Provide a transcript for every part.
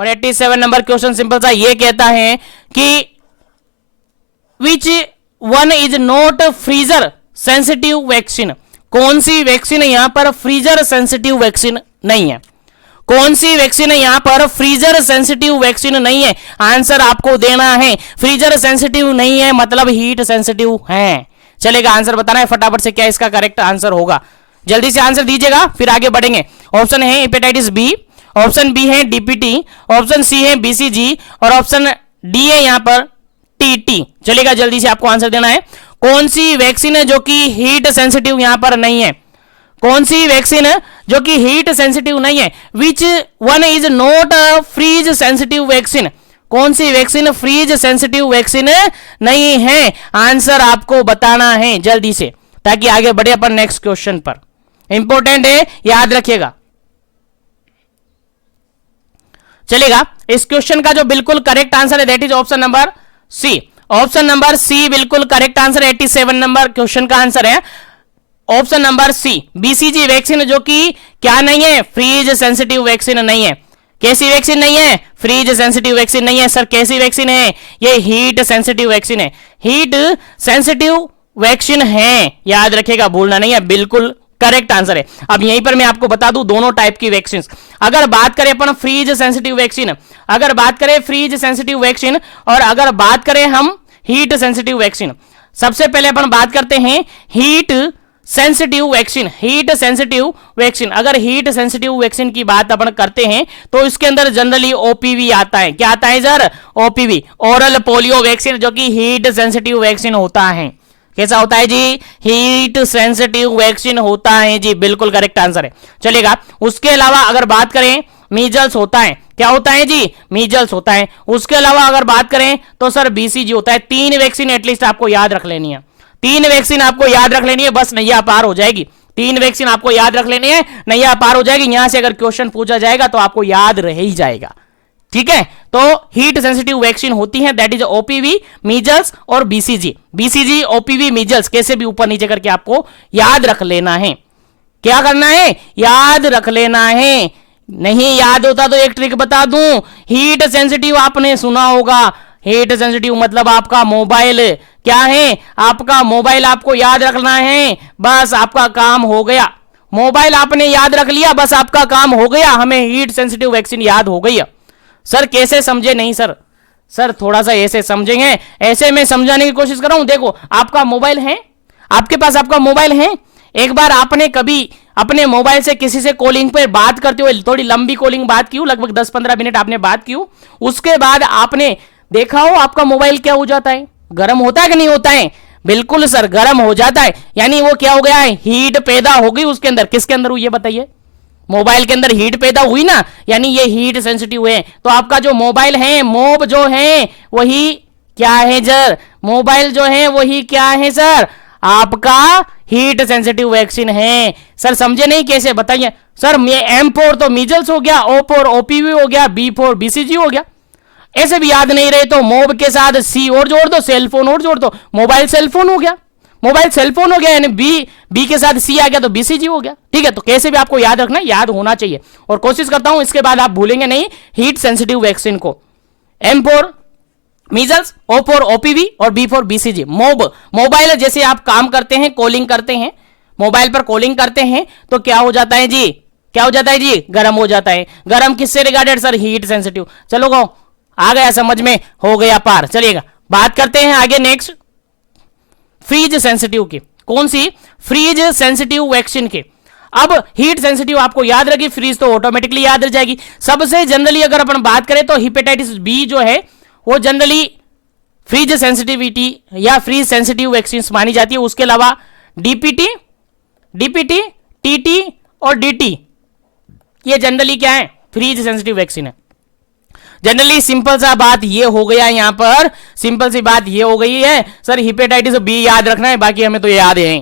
और 87 number question simple सा ये कहता है कि विच one is not freezer sensitive vaccine, कौन सी वैक्सीन यहां पर फ्रीजर सेंसिटिव वैक्सीन नहीं है, कौन सी वैक्सीन यहां पर फ्रीजर सेंसिटिव वैक्सीन नहीं है। आंसर आपको देना है, फ्रीजर सेंसिटिव नहीं है मतलब हीट सेंसिटिव है। चलेगा, आंसर बताना है फटाफट से क्या इसका करेक्ट आंसर होगा, जल्दी से आंसर दीजिएगा फिर आगे बढ़ेंगे। ऑप्शन है हेपेटाइटिस बी, ऑप्शन बी है डीपीटी, ऑप्शन सी है बीसीजी और ऑप्शन डी है यहां पर टीटी। चलेगा, जल्दी से आपको आंसर देना है। कौन सी वैक्सीन है जो कि हीट सेंसिटिव यहां पर नहीं है, कौन सी वैक्सीन है जो कि हीट सेंसिटिव नहीं है। Which one is not a freeze sensitive vaccine, कौन सी वैक्सीन फ्रीज सेंसिटिव वैक्सीन नहीं है। आंसर आपको बताना है जल्दी से ताकि आगे बढ़े अपन नेक्स्ट क्वेश्चन पर। इंपॉर्टेंट है, याद रखिएगा। चलेगा, इस क्वेश्चन का जो बिल्कुल करेक्ट आंसर है that is option number C. Option number C बिल्कुल करेक्ट आंसर, 87 नंबर क्वेश्चन का आंसर है option number C, BCG vaccine जो कि क्या नहीं है, फ्रीज सेंसिटिव वैक्सीन नहीं है। कैसी वैक्सीन नहीं है, फ्रीज सेंसिटिव वैक्सीन नहीं है। सर कैसी वैक्सीन है, ये हीट सेंसिटिव वैक्सीन है, हीट सेंसिटिव वैक्सीन है, याद रखिएगा, भूलना नहीं है, बिल्कुल करेक्ट आंसर है। अब यहीं पर मैं आपको बता दूं दोनों टाइप की वैक्सीन, अगर बात करें अपन फ्रीज सेंसिटिव वैक्सीन, अगर बात करें फ्रीज सेंसिटिव वैक्सीन और अगर बात करें हम हीट सेंसिटिव वैक्सीन, सबसे पहले अपन बात करते हैं heat sensitive vaccine. Heat sensitive vaccine, अगर हीट सेंसिटिव वैक्सीन की बात अपन करते हैं तो इसके अंदर जनरली ओपीवी आता है। क्या आता है sir, OPV, oral polio vaccine, जो कि हीट सेंसिटिव वैक्सीन होता है। कैसा होता है जी, हीट सेंसिटिव वैक्सीन होता है जी, बिल्कुल करेक्ट आंसर है। चलेगा, उसके अलावा अगर बात करें मीजल्स होता है, क्या होता है जी, मीजल्स होता है। उसके अलावा अगर बात करें तो सर बीसीजी होता है। 3 वैक्सीन एटलीस्ट आपको याद रख लेनी है, 3 वैक्सीन आपको याद रख लेनी है, बस नैया पार हो जाएगी। 3 वैक्सीन आपको याद रख लेनी है, नैया पार हो जाएगी। यहां से अगर क्वेश्चन पूछा जाएगा तो आपको याद रह ही जाएगा, ठीक है। तो हीट सेंसिटिव वैक्सीन होती है दैट इज ओपीवी, मीजल्स और बीसीजी। बीसीजी, ओपीवी, मीजल्स कैसे भी ऊपर नीचे करके आपको याद रख लेना है। क्या करना है, याद रख लेना है। नहीं याद होता तो एक ट्रिक बता दूं, हीट सेंसिटिव आपने सुना होगा, हीट सेंसिटिव मतलब आपका मोबाइल, क्या है, आपका मोबाइल आपको याद रखना है, बस आपका काम हो गया। मोबाइल आपने याद रख लिया, बस आपका काम हो गया, हमें हीट सेंसिटिव वैक्सीन याद हो गई है। सर कैसे समझे, नहीं सर, सर थोड़ा सा ऐसे समझेंगे, ऐसे मैं समझाने की कोशिश कर रहा हूं। देखो आपका मोबाइल है, आपके पास आपका मोबाइल है, एक बार आपने कभी अपने मोबाइल से किसी से कॉलिंग पे बात करते हुए थोड़ी लंबी कॉलिंग बात की, लगभग 10-15 मिनट आपने बात की, उसके बाद आपने देखा हो आपका मोबाइल क्या हो जाता है, गर्म होता है कि नहीं होता है, बिल्कुल सर गर्म हो जाता है। यानी वो क्या हो गया है, हीट पैदा हो गई उसके अंदर। किसके अंदर हुई ये बताइए, मोबाइल के अंदर हीट पैदा हुई ना, यानी ये हीट सेंसिटिव है। तो आपका जो मोबाइल है, मोब जो है वही क्या है सर, मोबाइल जो है वही क्या है सर, आपका हीट सेंसिटिव वैक्सीन है। सर समझे नहीं, कैसे बताइए सर। M4 तो मीजल्स हो गया, O4 ओपीवी हो गया, B4 बीसीजी हो गया। ऐसे भी याद नहीं रहे तो मोब के साथ सी और जोड़ दो, सेलफोन और जोड़ दो, मोबाइल सेलफोन हो गया, मोबाइल सेलफोन हो गया, यानी बी के साथ सी आ गया तो बीसीजी हो गया, ठीक है। तो कैसे भी आपको याद रखना, याद होना चाहिए, और कोशिश करता हूं इसके बाद आप भूलेंगे नहीं हीट सेंसिटिव वैक्सीन को। M4 मीजल्स, O4 ओपीवी और B4 बीसीजी। मोबाइल जैसे आप काम करते हैं, कॉलिंग करते हैं, मोबाइल पर कॉलिंग करते हैं तो क्या हो जाता है जी, क्या हो जाता है जी, गर्म हो जाता है। गर्म किससे रिगार्डेड सर, हीट सेंसिटिव। चलो गो, आ गया समझ में, हो गया पार। चलिएगा बात करते हैं आगे नेक्स्ट फ्रीज सेंसिटिव की। कौन सी, फ्रीज सेंसिटिव वैक्सीन के। अब हीट सेंसिटिव आपको याद रखी, फ्रीज तो ऑटोमेटिकली याद रह जाएगी। सबसे जनरली अगर अपन बात करें तो हेपेटाइटिस बी जो है वो जनरली फ्रीज सेंसिटिविटी या फ्रीज सेंसिटिव वैक्सीन मानी जाती है। उसके अलावा डीपीटी, टीटी और डीटी ये जनरली क्या है, फ्रीज सेंसिटिव वैक्सीन है। जनरली सिंपल सा बात ये हो गया, यहां पर सिंपल सी बात ये हो गई है सर, हेपेटाइटिस बी याद रखना है, बाकी हमें तो याद है।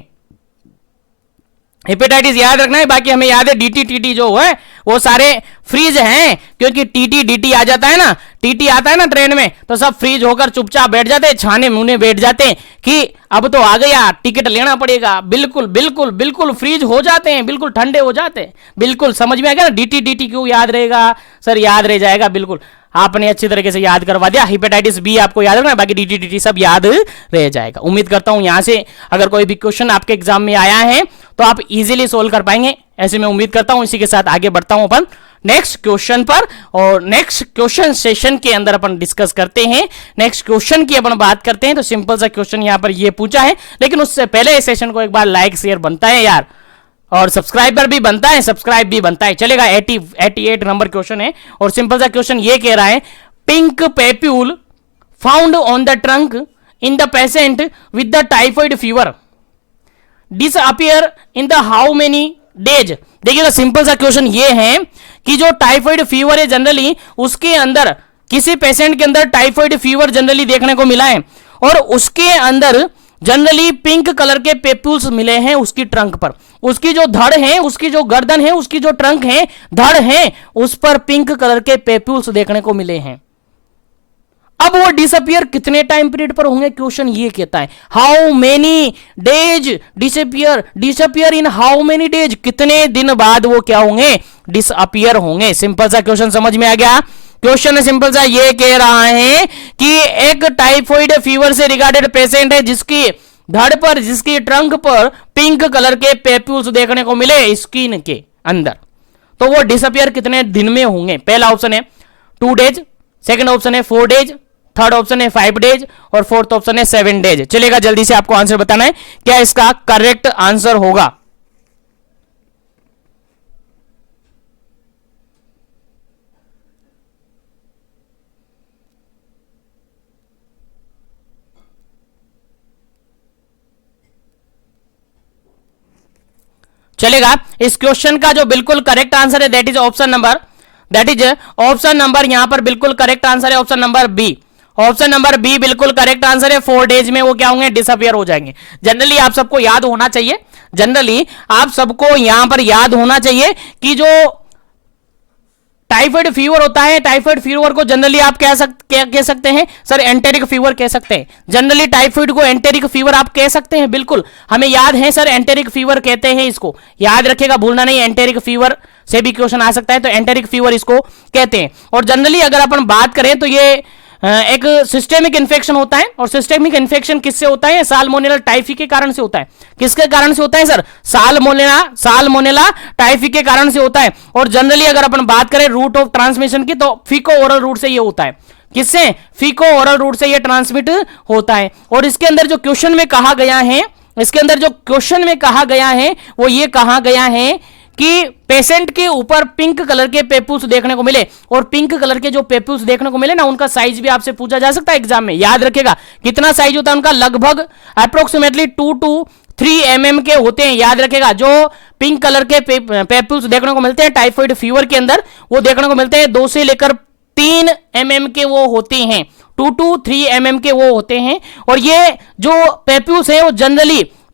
हेपेटाइटिस याद रखना है, बाकी हमें याद है डीटी टीटी जो है वो सारे फ्रीज हैं, क्योंकि टीटी डीटी आ जाता है ना, टीटी आता है ना ट्रेन में, तो सब फ्रीज होकर चुपचाप बैठ जाते हैं, छाने मुंह बैठ जाते हैं कि अब तो आ गया, टिकट लेना पड़ेगा। बिल्कुल बिल्कुल बिल्कुल फ्रीज हो जाते हैं, बिल्कुल ठंडे हो जाते हैं। बिल्कुल समझ में आ गया ना, डीटी डीटी क्यों याद रहेगा सर, याद रह जाएगा। बिल्कुल आपने अच्छी तरीके से याद करवा दिया। हेपेटाइटिस बी आपको याद रखना है, बाकी डीटी डीटी सब याद रह जाएगा। उम्मीद करता हूं यहां से अगर कोई भी क्वेश्चन आपके एग्जाम में आया है तो आप इजीली सोल्व कर पाएंगे, ऐसे मैं उम्मीद करता हूं। इसी के साथ आगे बढ़ता हूं अपन नेक्स्ट क्वेश्चन पर, और नेक्स्ट क्वेश्चन सेशन के अंदर अपन डिस्कस करते हैं। नेक्स्ट क्वेश्चन की अपन बात करते हैं। तो सिंपल सा क्वेश्चन यहां पर ये पूछा है, लेकिन उससे पहले इस सेशन को एक बार लाइक शेयर बनता है यार, और सब्सक्राइबर भी बनता है, सब्सक्राइब भी बनता है, चलेगा। 88 नंबर क्वेश्चन है, और सिंपल सा क्वेश्चन ये कह रहा है, pink papule found on the trunk in the patient with the typhoid fever disappear in the how many days. देखिएगा सिंपल सा क्वेश्चन ये है कि जो टाइफाइड फीवर है जनरली उसके अंदर, किसी पेशेंट के अंदर टाइफाइड फीवर जनरली देखने को मिला है, और उसके अंदर जनरली पिंक कलर के पेप्यूल्स मिले हैं उसकी ट्रंक पर। उसकी जो धड़ है, उसकी जो गर्दन है, उसकी जो ट्रंक है, धड़ है, उस पर पिंक कलर के पेप्यूल्स देखने को मिले हैं। अब वो डिसअपियर कितने टाइम पीरियड पर होंगे, क्वेश्चन ये कहता है how many days disappear, disappear in how many days, कितने दिन बाद वो क्या होंगे, डिसअपियर होंगे। सिंपल सा क्वेश्चन समझ में आ गया। क्वेश्चन सिंपल सा ये कह रहा है कि एक टाइफाइड फीवर से रिगार्डेड पेशेंट है जिसकी धड़ पर, जिसकी ट्रंक पर पिंक कलर के पेप्यूल्स देखने को मिले स्किन के अंदर, तो वो डिसअपियर कितने दिन में होंगे। पहला ऑप्शन है 2 डेज, सेकंड ऑप्शन है 4 डेज, थर्ड ऑप्शन है 5 डेज, और फोर्थ ऑप्शन है 7 डेज। चलेगा, जल्दी से आपको आंसर बताना है क्या इसका करेक्ट आंसर होगा। चलेगा, इस क्वेश्चन का जो बिल्कुल करेक्ट आंसर है दैट इज ऑप्शन नंबर यहां पर बिल्कुल करेक्ट आंसर है option number B. Option number B बिल्कुल करेक्ट आंसर है। 4 डेज में वो क्या होंगे, डिसअपियर हो जाएंगे। जनरली आप सबको याद होना चाहिए, जनरली आप सबको यहां पर याद होना चाहिए कि जो टाइफाइड फीवर होता है, टाइफाइड फीवर को जनरली आप कह सकते हैं सर एंटेरिक फीवर कह सकते हैं। जनरली टाइफाइड को एंटेरिक फीवर आप कह सकते हैं, बिल्कुल हमें याद है सर एंटेरिक फीवर कहते हैं इसको, याद रखेगा, भूलना नहीं। एंटेरिक फीवर से भी क्वेश्चन आ सकता है, तो एंटेरिक फीवर इसको कहते हैं। और जनरली अगर अपन बात करें तो ये एक सिस्टेमिक इन्फेक्शन होता है, और सिस्टेमिक इन्फेक्शन किससे होता है, साल्मोनेला टाइफी के कारण से होता है। किसके कारण से होता है सर, साल्मोनेला टाइफी के कारण से होता है। और जनरली अगर अपन बात करें रूट ऑफ ट्रांसमिशन की, तो फीको ओरल रूट से ये होता है। किससे, फीको ओरल रूट से ये ट्रांसमिट होता है। और इसके अंदर जो क्वेश्चन में कहा गया है, इसके अंदर जो क्वेश्चन में कहा गया है वो ये कहा गया है कि पेशेंट के ऊपर पिंक कलर के पेप्यूल्स देखने को मिले, और पिंक कलर के जो पेप्यूल्स देखने को मिले ना, उनका साइज भी आपसे पूछा जा सकता है एग्जाम में, याद रखेगा कितना साइज होता है उनका, लगभग अप्रोक्सीमेटली 2 to 3 mm के होते हैं। याद रखेगा, जो पिंक कलर के पेप्यूल्स देखने को मिलते हैं टाइफाइड फीवर के अंदर, वो देखने को मिलते हैं 2 से लेकर 3 mm के वो होते हैं, 2 to 3 mm के वो होते हैं। और ये जो पेप्यूल्स है वो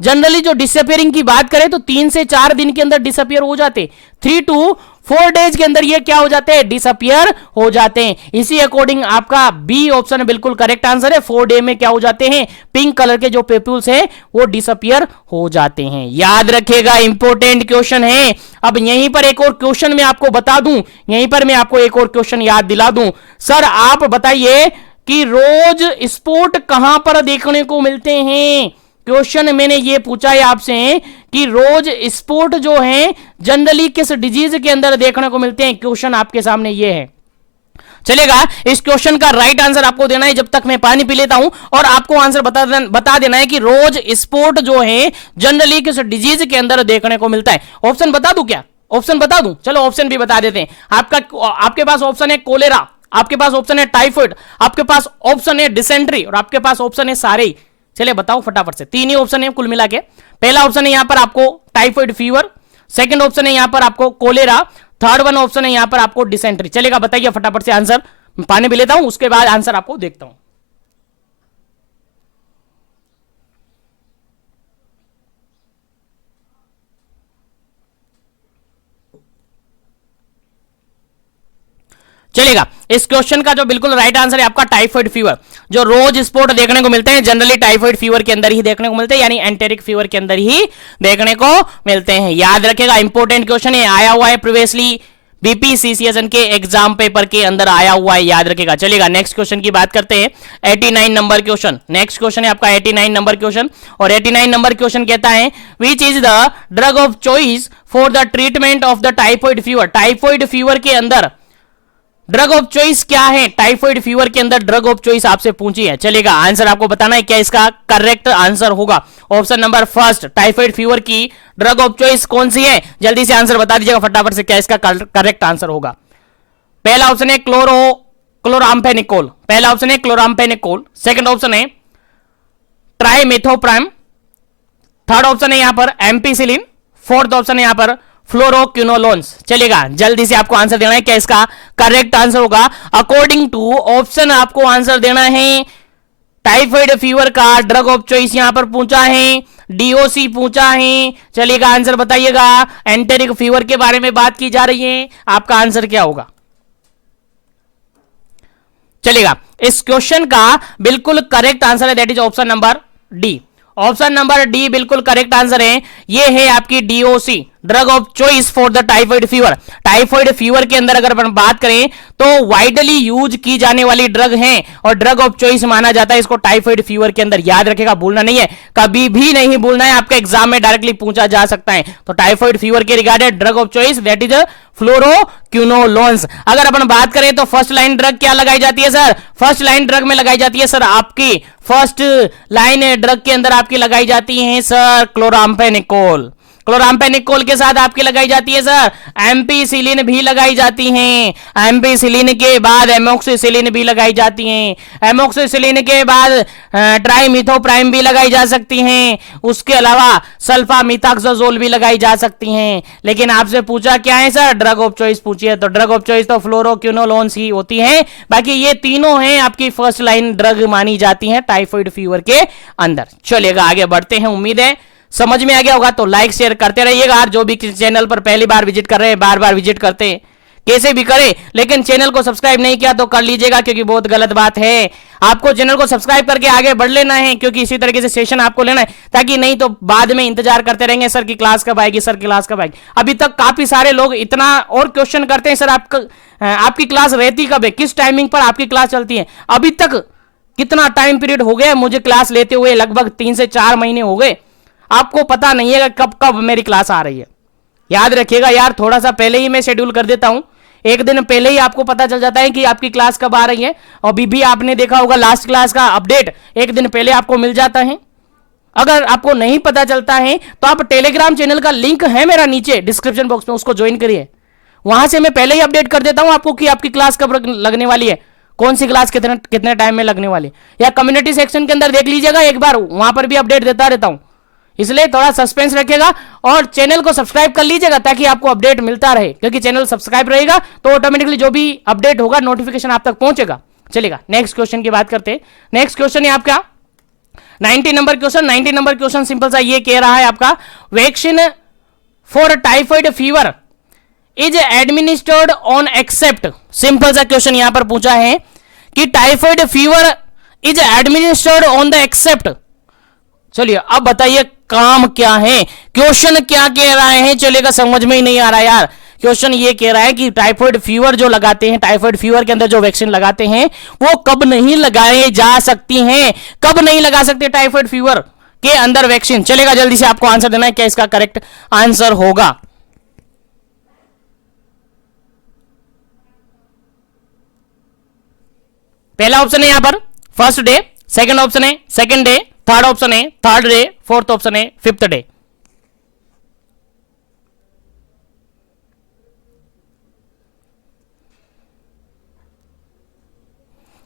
जनरली जो डिसअपियरिंग की बात करें तो 3 से 4 दिन के अंदर डिसअपियर हो जाते, 3 to 4 डेज के अंदर ये क्या हो जाते हैं, डिसअपियर हो जाते हैं। इसी अकॉर्डिंग आपका बी ऑप्शन बिल्कुल करेक्ट आंसर है। 4 डे में क्या हो जाते हैं, पिंक कलर के जो पेप्यूल्स हैं वो डिसअपियर हो जाते हैं। याद रखेगा, इंपॉर्टेंट क्वेश्चन है। अब यहीं पर एक और क्वेश्चन मैं आपको बता दूं, यहीं पर मैं आपको एक और क्वेश्चन याद दिला दूं। सर आप बताइए कि रोज स्पॉट कहां पर देखने को मिलते हैं। क्वेश्चन मैंने ये पूछा है आपसे कि रोज स्पॉट जो है जनरली किस डिजीज के अंदर देखने को मिलते हैं। क्वेश्चन आपके सामने ये है। चलेगा, इस क्वेश्चन का राइट आंसर आपको देना है। जब तक मैं पानी पी लेता हूं, और आपको आंसर बता देना है कि रोज स्पॉट जो है जनरली किस डिजीज के अंदर देखने को मिलता है। ऑप्शन बता दूं क्या, ऑप्शन बता दूं, चलो ऑप्शन भी बता देते हैं। आपके पास ऑप्शन है कोलेरा, आपके पास ऑप्शन है टाइफाइड, आपके पास ऑप्शन है डिसेंट्री, और आपके पास ऑप्शन है सारे ही। चलिए बताओ फटाफट से, 3 ही ऑप्शन है कुल मिला के। पहला ऑप्शन है यहां पर आपको टाइफाइड फीवर, सेकंड ऑप्शन है यहां पर आपको कोलेरा, थर्ड वन ऑप्शन है यहां पर आपको डिसेंट्री। चलेगा, बताइए फटाफट से आंसर। पानी भी लेता हूं, उसके बाद आंसर आपको देखता हूं। चलेगा। इस क्वेश्चन का जो बिल्कुल राइट आंसर है आपका टाइफाइड फीवर। जो रोज स्पॉट देखने को मिलते हैं जनरली टाइफाइड फीवर के अंदर ही देखने को मिलते हैं, यानी एंटेरिक फीवर के अंदर ही देखने को मिलते हैं। याद रखेगा, इंपॉर्टेंट क्वेश्चन है, आया हुआ है प्रीवियसली बीपीसीसीएसएन के एग्जाम पेपर के अंदर आया हुआ है, याद रखेगा। चलेगा, नेक्स्ट क्वेश्चन की बात करते हैं। 89 नंबर क्वेश्चन, नेक्स्ट क्वेश्चन है आपका 89 नंबर क्वेश्चन। और 89 नंबर क्वेश्चन कहता है which is the drug of choice for the treatment of the typhoid fever. Typhoid fever के अंदर ड्रग ऑफ चॉइस क्या है? टाइफाइड फीवर के अंदर ड्रग ऑफ चॉइस आपसे पूछी है। चलेगा, आंसर आपको बताना है क्या इसका करेक्ट आंसर होगा। Option number first, typhoid fever की ड्रग ऑफ चॉइस कौन सी है? जल्दी से आंसर बता दीजिएगा फटाफट से, क्या इसका करेक्ट आंसर होगा। पहला ऑप्शन है क्लोराम्फेनिकोल, पहला ऑप्शन है क्लोराम्फेनिकोल। सेकंड ऑप्शन है ट्राइमेथोप्राम। थर्ड ऑप्शन है यहां पर एम्पिसिलिन। फोर्थ ऑप्शन है यहां पर फ्लोरोक्विनोलोन्स। चलेगा, जल्दी से आपको आंसर देना है क्या इसका करेक्ट आंसर होगा। अकॉर्डिंग टू ऑप्शन आपको आंसर देना है। टाइफाइड फीवर का ड्रग ऑफ चॉइस यहां पर पूछा है, डीओसी पूछा है। चलिएगा, आंसर बताइएगा। एंटेरिक फीवर के बारे में बात की जा रही है, आपका आंसर क्या होगा? चलेगा, इस क्वेश्चन का बिल्कुल करेक्ट आंसर है, that is option number D. Option number D बिल्कुल करेक्ट आंसर है। ये है आपकी DOC, drug of choice for the typhoid fever. Typhoid fever के अंदर अगर अपन बात करें तो वाइडली यूज की जाने वाली ड्रग है और ड्रग ऑफ चॉइस माना जाता है इसको टाइफाइड फीवर के अंदर। याद रखेगा, भूलना नहीं है, कभी भी नहीं भूलना है, आपके एग्जाम में डायरेक्टली पूछा जा सकता है। तो टाइफाइड फीवर के regarded drug of choice that is fluoroquinolones. अगर अपन बात करें तो फर्स्ट लाइन ड्रग क्या लगाई जाती है सर? फर्स्ट लाइन ड्रग में लगाई जाती है सर आपकी, फर्स्ट लाइन ड्रग के अंदर आपकी लगाई जाती है सर क्लोराम्फेनिकोल। क्लोराम्फेनिकोल के साथ आपकी लगाई जाती है सर एम्पिसिलिन भी लगाई जाती हैं। एम्पिसिलिन के बाद एमोक्सिसिलिन भी लगाई जाती हैं। एमोक्सिसिलिन के बाद ट्राइमिथोप्राइम भी लगाई जा सकती हैं। उसके अलावा सल्फामिथाक्साजोल भी लगाई जा सकती हैं। लेकिन आपसे पूछा क्या है सर? ड्रग ऑफ चॉइस पूछी है, तो ड्रग ऑफ चॉइस तो फ्लोरोक्विनोलोन्स ही होती है। बाकी ये तीनों हैं आपकी फर्स्ट लाइन ड्रग मानी जाती हैं टाइफाइड फीवर के अंदर। चलिएगा, आगे बढ़ते हैं। उम्मीद है समझ में आ गया होगा, तो लाइक शेयर करते रहिएगा। जो भी चैनल पर पहली बार विजिट कर रहे हैं, बार बार विजिट करते हैं, कैसे भी करें, लेकिन चैनल को सब्सक्राइब नहीं किया तो कर लीजिएगा, क्योंकि बहुत गलत बात है। आपको चैनल को सब्सक्राइब करके आगे बढ़ लेना है, क्योंकि इसी तरीके से सेशन आपको लेना है, ताकि नहीं तो बाद में इंतजार करते रहेंगे सर की क्लास कब आएगी, सर की क्लास कब आएगी। अभी तक काफी सारे लोग इतना और क्वेश्चन करते हैं, सर आपकी क्लास रहती कब है, किस टाइमिंग पर आपकी क्लास चलती है। अभी तक कितना टाइम पीरियड हो गया मुझे क्लास लेते हुए, लगभग 3 से 4 महीने हो गए, आपको पता नहीं है कब कब मेरी क्लास आ रही है। याद रखिएगा यार, थोड़ा सा पहले ही मैं शेड्यूल कर देता हूं, एक दिन पहले ही आपको पता चल जाता है कि आपकी क्लास कब आ रही है। और अभी भी आपने देखा होगा लास्ट क्लास का अपडेट एक दिन पहले आपको मिल जाता है। अगर आपको नहीं पता चलता है तो आप टेलीग्राम चैनल का लिंक है मेरा नीचे डिस्क्रिप्शन बॉक्स में, उसको ज्वाइन करिए। वहां से मैं पहले ही अपडेट कर देता हूं आपको कि आपकी क्लास कब लगने वाली है, कौन सी क्लास कितने टाइम में लगने वाली है। या कम्युनिटी सेक्शन के अंदर देख लीजिएगा एक बार, वहां पर भी अपडेट देता रहता हूं, इसलिए थोड़ा सस्पेंस रखिएगा। और चैनल को सब्सक्राइब कर लीजिएगा ताकि आपको अपडेट मिलता रहे, क्योंकि चैनल सब्सक्राइब रहेगा तो ऑटोमेटिकली जो भी अपडेट होगा नोटिफिकेशन आप तक पहुंचेगा। चलेगा, नेक्स्ट क्वेश्चन की बात करते हैं। नेक्स्ट क्वेश्चन है आपका 90 number question. 90 number question simple सा ये कह रहा है आपका, vaccine for typhoid fever is administered on except. Simple सा क्वेश्चन यहां पर पूछा है कि typhoid fever is administered on the except. चलिए अब बताइए काम क्या है, क्वेश्चन क्या कह रहा है। चलेगा, समझ में ही नहीं आ रहा यार। क्वेश्चन ये कह रहा है कि टाइफाइड फीवर जो लगाते हैं, टाइफाइड फीवर के अंदर जो वैक्सीन लगाते हैं वो कब नहीं लगाए जा सकती हैं, कब नहीं लगा सकते टाइफाइड फीवर के अंदर वैक्सीन। चलेगा, जल्दी से आपको आंसर देना है क्या इसका करेक्ट आंसर होगा। पहला ऑप्शन है यहां पर फर्स्ट डे, सेकंड ऑप्शन है सेकंड डे, थर्ड ऑप्शन है थर्ड डे, फोर्थ ऑप्शन है फिफ्थ डे।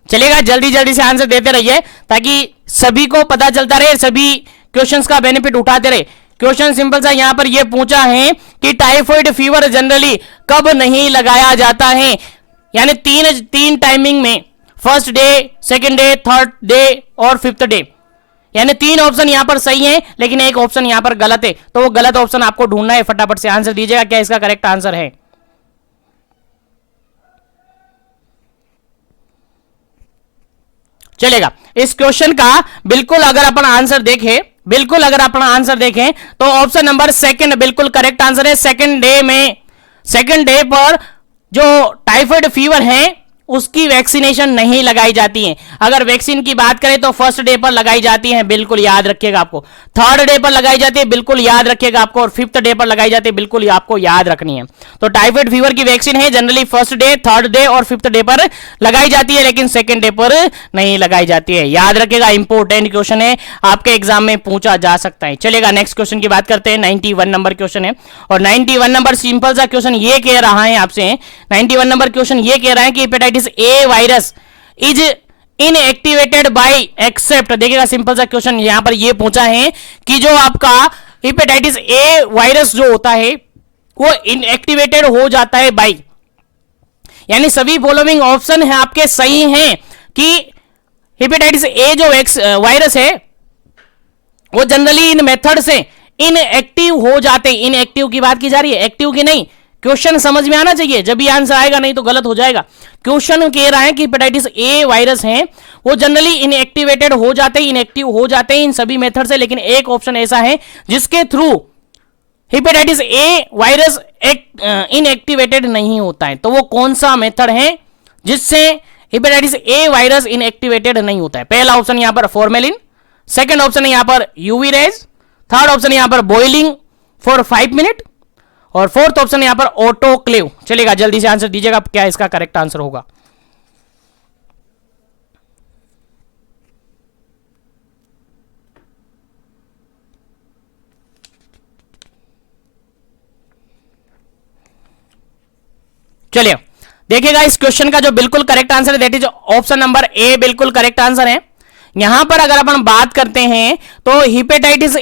चलेगा, जल्दी जल्दी से आंसर देते रहिए ताकि सभी को पता चलता रहे, सभी क्वेश्चंस का बेनिफिट उठाते रहे। क्वेश्चन सिंपल सा यहां पर यह पूछा है कि टाइफाइड फीवर जनरली कब नहीं लगाया जाता है, यानी तीन टाइमिंग में, first day, second day, third day और फिफ्थ डे। यानी 3 ऑप्शन यहां पर सही है, लेकिन एक ऑप्शन यहां पर गलत है, तो वो गलत ऑप्शन आपको ढूंढना है। फटाफट से आंसर दीजिएगा क्या इसका करेक्ट आंसर है। चलेगा। इस क्वेश्चन का बिल्कुल अगर अपन आंसर देखें, बिल्कुल अगर अपन आंसर देखें तो ऑप्शन नंबर सेकंड बिल्कुल करेक्ट आंसर है। सेकंड डे पर जो टाइफाइड फीवर है उसकी वैक्सीनेशन नहीं लगाई जाती है। अगर वैक्सीन की बात करें तो फर्स्ट डे पर लगाई जाती है, बिल्कुल याद रखिएगा आपको। थर्ड डे पर लगाई जाती है, बिल्कुल याद रखिएगा आपको। और फिफ्थ डे पर लगाई जाती है, बिल्कुल आपको याद रखनी है। तो टाइफाइड फीवर की वैक्सीन है generally first day, third day और फिफ्थ डे पर लगाई जाती है, लेकिन सेकेंड डे पर नहीं लगाई जाती है। याद रखिएगा, इंपॉर्टेंट क्वेश्चन है, आपके एग्जाम में पूछा जा सकता है। चलेगा, नेक्स्ट क्वेश्चन की बात करते हैं। 91 नंबर क्वेश्चन है और 91 नंबर सिंपल सा क्वेश्चन ये कह रहा है आपसे, 91 नंबर क्वेश्चन ये कह रहा है कि hepatitis A virus is inactivated by except. देखिएगा, सिंपल सा क्वेश्चन यहां पर ये पूछा है कि जो आपका हेपेटाइटिस ए वायरस जो होता है वो इनएक्टिवेटेड हो जाता है बाय, यानी सभी फॉलोइंग ऑप्शन है आपके सही हैं कि हेपेटाइटिस ए जो वायरस है वो जनरली इन मेथड से इनएक्टिव हो जाते हैं। इनएक्टिव की बात की जा रही है, एक्टिव की नहीं। क्वेश्चन समझ में आना चाहिए, जब भी आंसर आएगा, नहीं तो गलत हो जाएगा। क्वेश्चन कह रहा है कि हेपेटाइटिस ए वायरस है वो जनरली इनएक्टिवेटेड हो जाते हैं, इनएक्टिव हो जाते हैं इन सभी मेथड से, लेकिन एक ऑप्शन ऐसा है जिसके through hepatitis A virus inactivated नहीं होता है। तो वो कौन सा मेथड है जिससे हेपेटाइटिस ए वायरस इनएक्टिवेटेड नहीं होता है? पहला ऑप्शन यहां पर फॉर्मेलिन, सेकंड ऑप्शन है यहां पर यूवी रेज, थर्ड ऑप्शन यहां पर बॉइलिंग फॉर 5 मिनट और फोर्थ ऑप्शन यहां पर ऑटोक्लेव। चलेगा, जल्दी से आंसर दीजिएगा क्या इसका करेक्ट आंसर होगा। चलिए देखिएगा, इस क्वेश्चन का जो बिल्कुल करेक्ट आंसर है that is option number A, बिल्कुल करेक्ट आंसर है। यहां पर अगर अपन बात करते हैं तो हेपेटाइटिस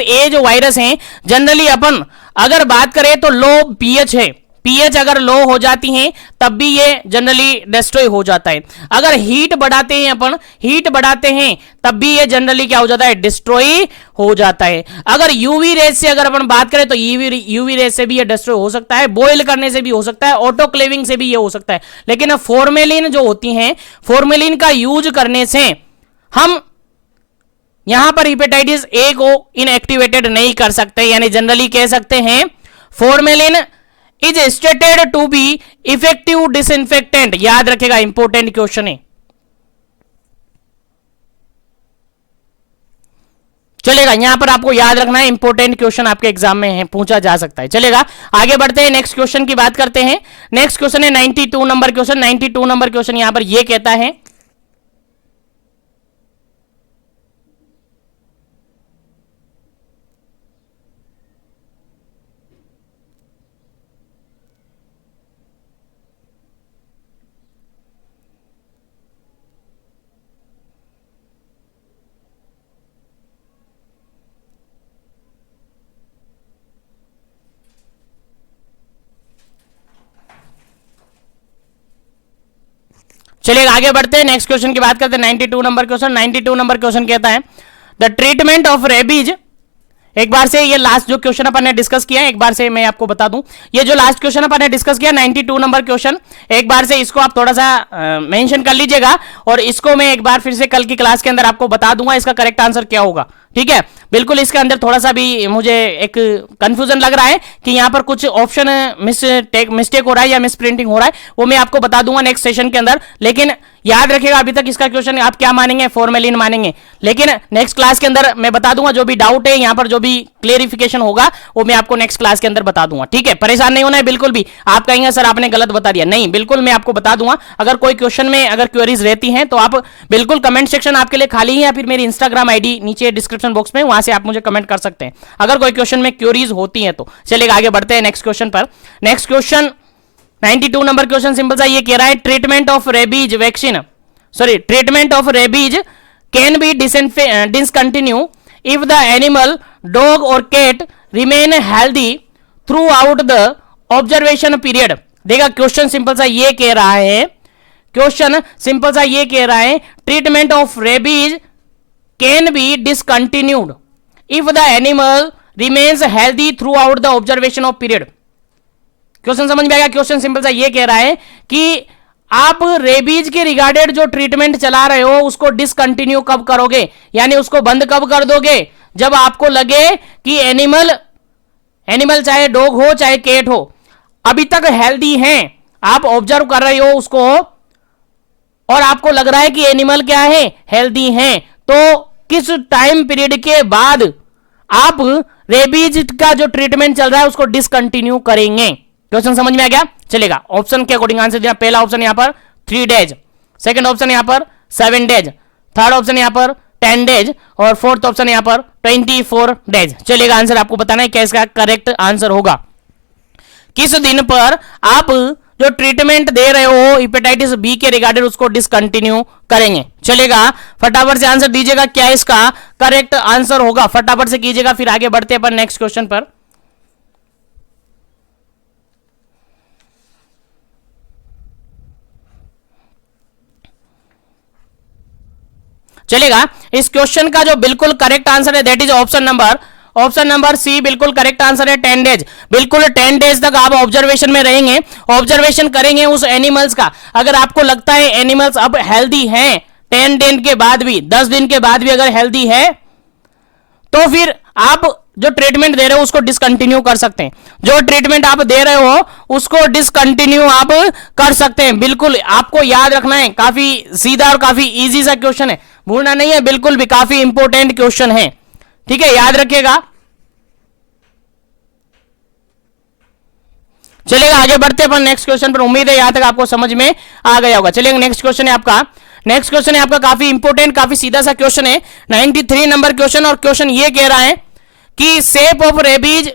ए जो वायरस है जनरली अपन अगर बात करें तो लो पीएच है, पीएच अगर लो हो जाती है तब भी ये जनरली डिस्ट्रॉय हो जाता है। अगर हीट बढ़ाते हैं अपन, हीट बढ़ाते हैं तब भी ये जनरली क्या हो जाता है? डिस्ट्रॉय हो जाता है। अगर यूवी रेज से अगर अपन बात करें तो यूवी रेज से भी ये डिस्ट्रॉय हो सकता है, बॉयल करने से भी हो सकता है, ऑटोक्लेविंग से भी ये हो सकता है। लेकिन फॉर्मेलिन जो होती है, फॉर्मेलिन का यूज करने से हम यहां पर हेपेटाइटिस ए को इनएक्टिवेटेड नहीं कर सकते, यानी जनरली कह सकते हैं formalin is stated to be effective disinfectant. याद रखेगा, इंपॉर्टेंट क्वेश्चन है। चलेगा, यहां पर आपको याद रखना है, इंपॉर्टेंट क्वेश्चन आपके एग्जाम में है, पूछा जा सकता है। चलेगा, आगे बढ़ते हैं, नेक्स्ट क्वेश्चन की बात करते हैं। नेक्स्ट क्वेश्चन है 92 नंबर क्वेश्चन। 92 नंबर क्वेश्चन यहां पर यह कहता है, चलिए आगे बढ़ते हैं, नेक्स्ट क्वेश्चन की बात करते हैं। 92 नंबर क्वेश्चन। 92 नंबर क्वेश्चन कहता है द ट्रीटमेंट ऑफ रेबीज। एक बार से ये लास्ट जो क्वेश्चन अपन ने डिस्कस किया है, एक बार से मैं आपको बता दूं, ये जो लास्ट क्वेश्चन अपन ने डिस्कस किया 92 नंबर क्वेश्चन, एक बार से इसको आप थोड़ा सा मेंशन कर लीजिएगा और इसको मैं एक बार फिर से कल की क्लास के अंदर आपको बता दूंगा इसका करेक्ट आंसर क्या होगा। ठीक है, बिल्कुल इसके अंदर थोड़ा सा भी मुझे एक कंफ्यूजन लग रहा है कि यहां पर कुछ ऑप्शन मिस्टेक हो रहा है या मिस प्रिंटिंग हो रहा है, वो मैं आपको बता दूंगा नेक्स्ट सेशन के अंदर। लेकिन याद रखिएगा, अभी तक इसका क्वेश्चन आप क्या मानेंगे? फॉर्मेलिन मानेंगे, लेकिन नेक्स्ट क्लास के अंदर मैं बता दूंगा जो भी डाउट है, यहां पर जो भी क्लेरिफिकेशन होगा वो मैं आपको नेक्स्ट क्लास के अंदर बता दूंगा। ठीक है, परेशान नहीं होना है बिल्कुल भी। आप कहेंगे सर आपने गलत बता दिया, नहीं, बिल्कुल मैं आपको बता दूंगा। अगर कोई क्वेश्चन में अगर क्वेरीज रहती हैं तो आप बिल्कुल कमेंट सेक्शन आपके लिए खाली है, या फिर मेरी इंस्टाग्राम आईडी नीचे डिस्क्रिप्शन बॉक्स में, वहां से आप मुझे कमेंट कर सकते हैं अगर कोई क्वेश्चन में क्वेरीज होती हैं तो। चलिए आगे बढ़ते हैं नेक्स्ट क्वेश्चन पर। Next question 92 number question simple सा ये कह रहा है treatment of rabies vaccine, sorry, treatment of rabies can be discontinue if the animal dog और cat remain healthy throughout the observation period. देखा, क्वेश्चन सिंपल सा ये कह रहा है, क्वेश्चन सिंपल सा ये कह रहा है treatment of rabies can B discontinued if the animal remains healthy throughout the observation of period. Question समझ में आएगा? क्वेश्चन सिंपल सा ये कह रहा है कि आप रेबीज के रिगार्डेड जो ट्रीटमेंट चला रहे हो उसको डिसकंटिन्यू कब करोगे, यानी उसको बंद कब कर दोगे, जब आपको लगे कि एनिमल चाहे डॉग हो चाहे कैट हो अभी तक हेल्दी हैं, आप ऑब्जर्व कर रहे हो उसको और आपको लग रहा है कि एनिमल क्या है, हेल्दी हैं, तो किस टाइम पीरियड के बाद आप रेबीज का जो ट्रीटमेंट चल रहा है उसको डिसकंटिन्यू करेंगे। क्वेश्चन समझ में आ गया? चलेगा, ऑप्शन के अकॉर्डिंग आंसर दिया। पहला ऑप्शन यहां पर 3 डेज, सेकंड ऑप्शन यहां पर 7 डेज, थर्ड ऑप्शन यहां पर 10 डेज और फोर्थ ऑप्शन यहां पर 24 डेज। चलेगा, आंसर आपको बताना है क्या इसका करेक्ट आंसर होगा। किस दिन पर आप जो ट्रीटमेंट दे रहे हो हेपेटाइटिस बी के रिगार्डेड उसको डिसकंटिन्यू करेंगे। चलेगा, फटाफट से आंसर दीजिएगा क्या इसका करेक्ट आंसर होगा, फटाफट से कीजिएगा, फिर आगे बढ़ते हैं अपन नेक्स्ट क्वेश्चन पर। चलेगा, इस क्वेश्चन का जो बिल्कुल करेक्ट आंसर है that is option number C बिल्कुल करेक्ट आंसर है 10 डेज। बिल्कुल 10 डेज तक आप ऑब्जर्वेशन में रहेंगे, ऑब्जर्वेशन करेंगे उस एनिमल्स का। अगर आपको लगता है एनिमल्स अब हेल्दी हैं 10 दिन के बाद भी, 10 दिन के बाद भी अगर हेल्दी है तो फिर आप जो ट्रीटमेंट दे रहे हो उसको डिसकंटिन्यू कर सकते हैं। जो ट्रीटमेंट आप दे रहे हो उसको डिसकंटिन्यू आप कर सकते हैं। बिल्कुल आपको याद रखना है, काफी सीधा और काफी इजी सा क्वेश्चन है, भूलना नहीं है बिल्कुल भी, काफी इंपॉर्टेंट क्वेश्चन है, ठीक है, याद रखिएगा। चलिएगा, आगे बढ़ते हैं अपन नेक्स्ट क्वेश्चन पर। उम्मीद है यहां तक आपको समझ में आ गया होगा। चलिए नेक्स्ट क्वेश्चन है आपका, नेक्स्ट क्वेश्चन है आपका काफी इंपॉर्टेंट, काफी सीधा सा क्वेश्चन है, 93 नंबर क्वेश्चन। और क्वेश्चन ये कह रहा है कि शेप ऑफ रेबीज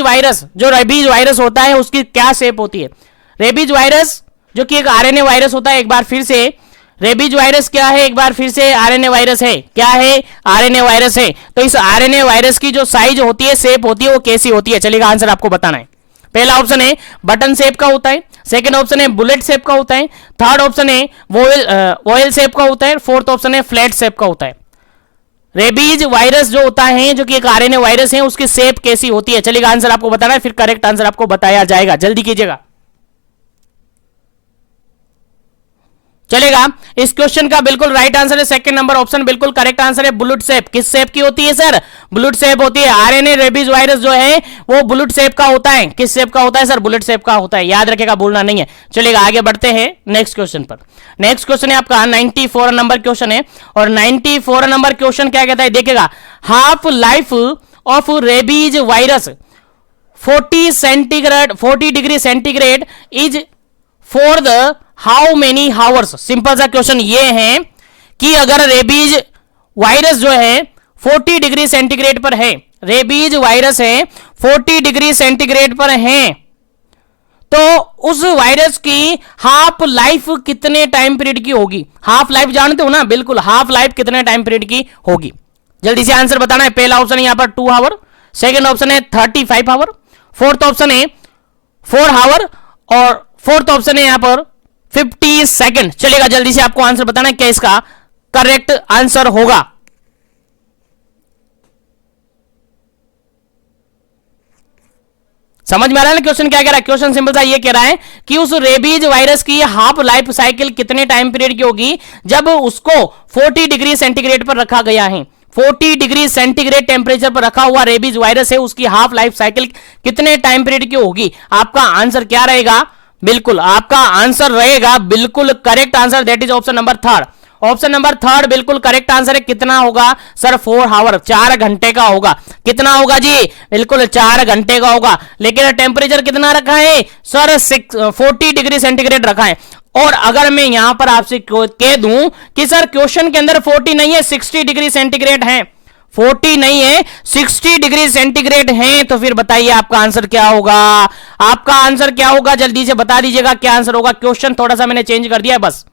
वायरस, जो रेबीज वायरस होता है उसकी क्या शेप होती है। रेबीज वायरस जो कि एक आरएनए वायरस होता है, एक बार फिर से रेबीज वायरस क्या है, एक बार फिर से आरएनए वायरस है, क्या है, आरएनए वायरस है। तो इस आरएनए वायरस की जो साइज होती है, शेप होती है, वो कैसी होती है। चलिएगा, आंसर आपको बताना है। पहला ऑप्शन है बटन शेप का होता है, सेकंड ऑप्शन है बुलेट शेप का होता है, थर्ड ऑप्शन है वोयल शेप का होता है, फोर्थ ऑप्शन है फ्लैट शेप का होता है। रेबीज वायरस जो होता है, जो कि एक आरएनए वायरस है, उसकी शेप कैसी होती है। चलिएगा, आंसर आपको बताना है, फिर करेक्ट आंसर आपको बताया जाएगा, जल्दी कीजिएगा। चलेगा, इस क्वेश्चन का बिल्कुल राइट आंसर है सेकंड नंबर ऑप्शन, बिल्कुल करेक्ट आंसर है बुलेट शेप। किस शेप की होती है सर? बुलेट शेप होती है। आरएनए रेबीज वायरस जो है वो बुलेट शेप का होता है। किस शेप का होता है सर? बुलेट शेप का होता है, याद रखेगा, भूलना नहीं है। चलेगा, आगे बढ़ते हैं नेक्स्ट क्वेश्चन पर। नेक्स्ट क्वेश्चन है आपका 94 नंबर क्वेश्चन है, और 94 नंबर क्वेश्चन क्या कहता है देखिएगा, half life of rabies virus 40 degree centigrade is for the how many hours. Simple सा क्वेश्चन ये है कि अगर रेबीज वायरस जो है 40 डिग्री सेंटीग्रेड पर है, रेबीज वायरस है 40 डिग्री सेंटीग्रेड पर है, तो उस वायरस की हाफ लाइफ कितने टाइम पीरियड की होगी। हाफ लाइफ जानते हो ना, बिल्कुल, हाफ लाइफ कितने टाइम पीरियड की होगी, जल्दी से आंसर बताना है। पहला ऑप्शन है यहां पर 2 आवर, सेकेंड ऑप्शन है 35 आवर, फोर्थ ऑप्शन है 4 आवर और फोर्थ ऑप्शन है यहां पर 50 सेकेंड। चलेगा, जल्दी से आपको आंसर बताना है क्या इसका करेक्ट आंसर होगा। समझ में आ रहा है ना क्वेश्चन क्या कह रहा है? क्वेश्चन सिंपल सा ये कह रहा है कि उस रेबीज वायरस की हाफ लाइफ साइकिल कितने टाइम पीरियड की होगी जब उसको 40 डिग्री सेंटीग्रेड पर रखा गया है। 40 डिग्री सेंटीग्रेड टेम्परेचर पर रखा हुआ रेबीज वायरस है, उसकी हाफ लाइफ साइकिल कितने टाइम पीरियड की होगी। आपका आंसर क्या रहेगा? बिल्कुल आपका आंसर रहेगा बिल्कुल correct answer, that is option number third. Option number third बिल्कुल करेक्ट आंसर है। कितना होगा सर? 4 आवर, 4 घंटे का होगा। कितना होगा जी? बिल्कुल 4 घंटे का होगा। लेकिन टेम्परेचर कितना रखा है सर? 40 डिग्री सेंटीग्रेड रखा है। और अगर मैं यहां पर आपसे कह दूं कि सर क्वेश्चन के अंदर 40 नहीं है, 60 डिग्री सेंटीग्रेड है, 40 नहीं है 60 डिग्री सेंटीग्रेड है, तो फिर बताइए आपका आंसर क्या होगा? आपका आंसर क्या होगा? जल्दी से बता दीजिएगा क्या आंसर होगा। क्वेश्चन थोड़ा सा मैंने चेंज कर दिया, बस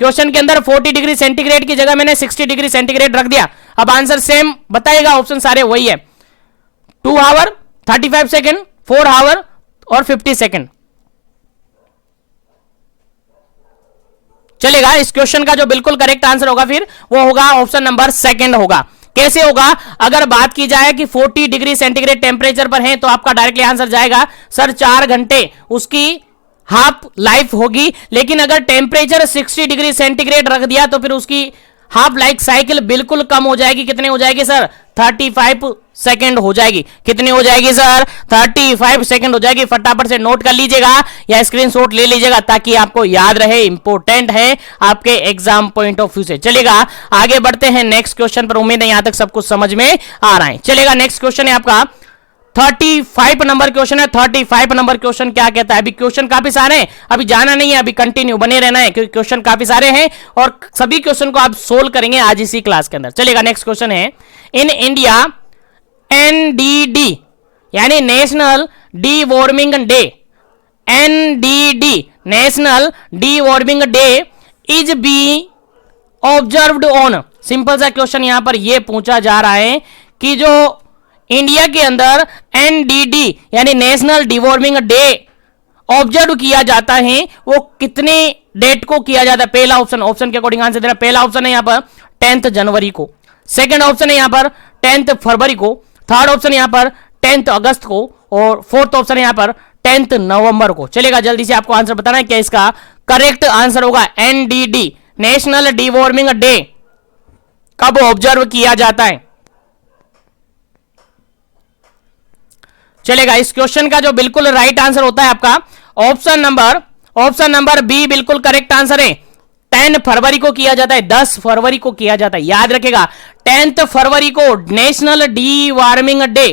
क्वेश्चन के अंदर 40 डिग्री सेंटीग्रेड की जगह मैंने 60 डिग्री सेंटीग्रेड रख दिया। अब आंसर सेम बताएगा, ऑप्शन सारे वही है, 2 आवर, 35 सेकेंड, 4 आवर और 50 सेकेंड। चलेगा, इस क्वेश्चन का जो बिल्कुल करेक्ट आंसर होगा फिर वो होगा ऑप्शन नंबर सेकंड होगा। कैसे होगा? अगर बात की जाए कि 40 डिग्री सेंटीग्रेड टेम्परेचर पर है तो आपका डायरेक्टली आंसर जाएगा सर 4 घंटे उसकी हाफ लाइफ होगी, लेकिन अगर टेम्परेचर 60 डिग्री सेंटीग्रेड रख दिया तो फिर उसकी हाफ लाइफ साइकिल बिल्कुल कम हो जाएगी। कितने हो जाएगी सर? 35 सेकेंड हो जाएगी। कितनी हो जाएगी सर? 35 सेकेंड हो जाएगी। फटाफट से नोट कर लीजिएगा या स्क्रीनशॉट ले लीजिएगा ताकि आपको याद रहे, इंपॉर्टेंट है आपके एग्जाम पॉइंट ऑफ व्यू से। चलेगा, आगे बढ़ते हैं नेक्स्ट क्वेश्चन पर। उम्मीद है यहां तक सब कुछ समझ में आ रहा है। चलेगा, नेक्स्ट क्वेश्चन है आपका 35 नंबर क्वेश्चन है। 35 नंबर क्वेश्चन क्या कहता है? अभी क्वेश्चन काफी सारे हैं, अभी जाना नहीं है, अभी कंटिन्यू बने रहना है क्योंकि क्वेश्चन काफी सारे हैं और सभी क्वेश्चन को आप सोल्व करेंगे आज इसी क्लास के अंदर। चलेगा, नेक्स्ट क्वेश्चन है, इन इंडिया एनडीडी यानी national D warming day, Ndidi national D warming day is B observed on. Simple सा क्वेश्चन यहां पर यह पूछा जा रहा है कि जो इंडिया के अंदर एनडीडी यानी national D warming day observe किया जाता है वो कितने डेट को किया जाता है? पहला ऑप्शन, ऑप्शन के अकॉर्डिंग आंसर देना। पहला ऑप्शन है यहां पर 10 जनवरी को, सेकंड ऑप्शन है यहां पर 10 फरवरी को, थर्ड ऑप्शन यहां पर 10 अगस्त को और फोर्थ ऑप्शन यहां पर 10 नवंबर को। चलेगा, जल्दी से आपको आंसर बताना है क्या इसका करेक्ट आंसर होगा। Ndidi national D warming day कब ऑब्जर्व किया जाता है? चलेगा, इस क्वेश्चन का जो बिल्कुल राइट आंसर होता है आपका ऑप्शन नंबर बी बिल्कुल करेक्ट आंसर है। 10 फरवरी को किया जाता है, 10 फरवरी को किया जाता है। याद रखेगा 10 फरवरी को national D warming day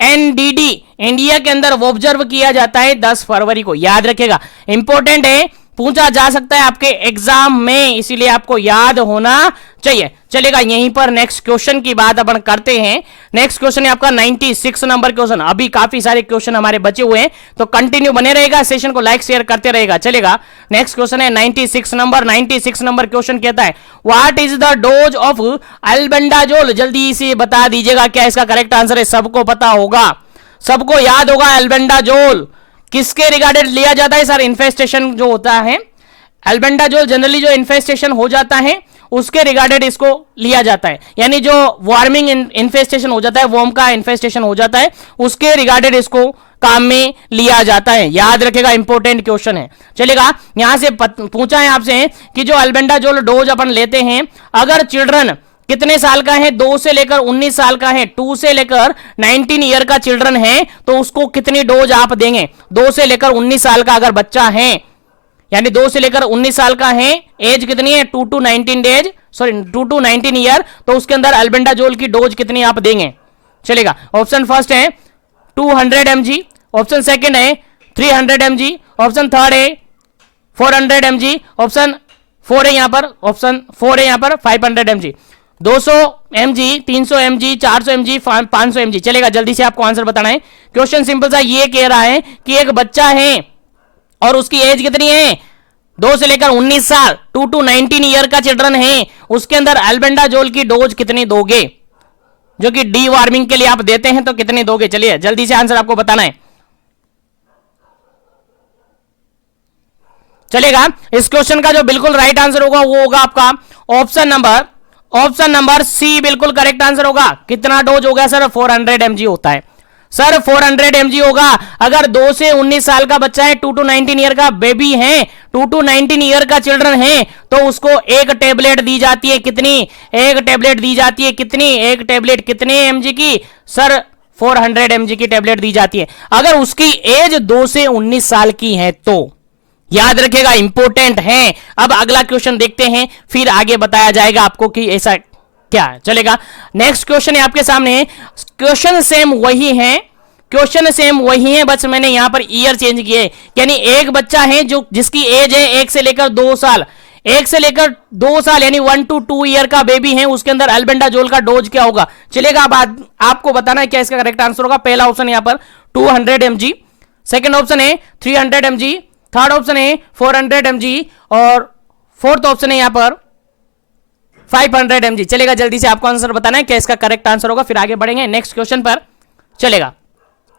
Ndidi India के अंदर ऑब्जर्व किया जाता है 10 फरवरी को। याद रखेगा, इंपॉर्टेंट है, पूछा जा सकता है आपके एग्जाम में, इसीलिए आपको याद होना चाहिए। चलेगा, यहीं पर नेक्स्ट क्वेश्चन की बात अपन करते हैं। नेक्स्ट क्वेश्चन है आपका 96 नंबर क्वेश्चन। अभी काफी सारे क्वेश्चन हमारे बचे हुए हैं तो कंटिन्यू बने रहेगा, सेशन को लाइक शेयर करते रहेगा। चलेगा, नेक्स्ट क्वेश्चन है 96 नंबर क्वेश्चन कहता है what is the dose of albendazole. जल्दी से बता दीजिएगा क्या इसका करेक्ट आंसर है। सबको पता होगा, सबको याद होगा अल्बेंडाजोल किसके रिगार्डेड लिया जाता है सर? इन्फेस्टेशन जो होता है अल्बेंडाजोल जनरली जो इन्फेस्टेशन हो जाता है उसके रिगार्डेड इसको लिया जाता है, यानी जो वार्मिंग इन्फेस्टेशन हो जाता है, वॉर्म का इन्फेस्टेशन हो जाता है, उसके रिगार्डेड इसको काम में लिया जाता है। याद रखेगा, इंपॉर्टेंट क्वेश्चन है। चलेगा, यहां से पूछा है आपसे कि जो अल्बेंडाजोल डोज अपन लेते हैं, अगर चिल्ड्रन कितने साल का है? 2 से लेकर 19 साल का है, 2 से लेकर 19 ईयर का चिल्ड्रन है तो उसको कितनी डोज आप देंगे? 2 से लेकर 19 साल का अगर बच्चा है, यानी 2 से लेकर 19 साल का है, एज कितनी है? 2 to 19 age, sorry 2 to 19 year, तो उसके अंदर अल्बेंडाजोल की डोज कितनी आप देंगे? चलेगा, ऑप्शन फर्स्ट है 200 mg, ऑप्शन सेकंड है 300 mg, ऑप्शन थर्ड है 400 mg, ऑप्शन 4 है यहां पर, ऑप्शन 4 है यहां पर 500 mg, 200 mg, 300 mg, 400 mg, 500 mg। चलेगा, जल्दी से आपको आंसर बताना है। क्वेश्चन सिंपल सा ये कह रहा है कि एक बच्चा है और उसकी एज कितनी है? 2 से लेकर 19 साल, 2 to 19 ईयर का चिल्ड्रन है, उसके अंदर अल्बेंडाजोल की डोज कितनी दोगे? जो कि डी वार्मिंग के लिए आप देते हैं तो कितनी दोगे? चलिए जल्दी से आंसर आपको बताना है। चलेगा, इस क्वेश्चन का जो बिल्कुल राइट आंसर होगा वो होगा आपका ऑप्शन नंबर सी बिल्कुल करेक्ट आंसर होगा। कितना डोज होगा सर? 400 mg होता है सर, 400 mg होगा। अगर 2 से 19 साल का बच्चा है, 2 to 19 ईयर का बेबी है, 2 to 19 ईयर का चिल्ड्रन है, तो उसको एक टेबलेट दी जाती है। कितनी? एक टेबलेट दी जाती है। कितनी? एक टेबलेट कितने mg की सर? 400 mg की टेबलेट दी जाती है। अगर उसकी एज 2 से 19 साल की है तो याद रखेगा, इंपॉर्टेंट है। अब अगला क्वेश्चन देखते हैं, फिर आगे बताया जाएगा आपको कि ऐसा क्या है। चलेगा, नेक्स्ट क्वेश्चन है आपके सामने। क्वेश्चन सेम वही है, बस मैंने यहां पर ईयर चेंज किए, यानी एक बच्चा है जो जिसकी एज है 1 से लेकर 2 साल, 1 से लेकर 2 साल यानी 1 to 2 ईयर का बेबी है, उसके अंदर अल्बेंडाजोल का डोज क्या होगा? चलेगा, अब आपको बताना है क्या इसका करेक्ट आंसर होगा। पहला ऑप्शन यहां पर 200 mg, सेकंड ऑप्शन है 300 mg, थर्ड ऑप्शन है 400 mg और फोर्थ ऑप्शन है यहां पर 500 mg। चलेगा, जल्दी से आपको आंसर बताना है क्या इसका करेक्ट आंसर होगा, फिर आगे बढ़ेंगे नेक्स्ट क्वेश्चन पर। चलेगा,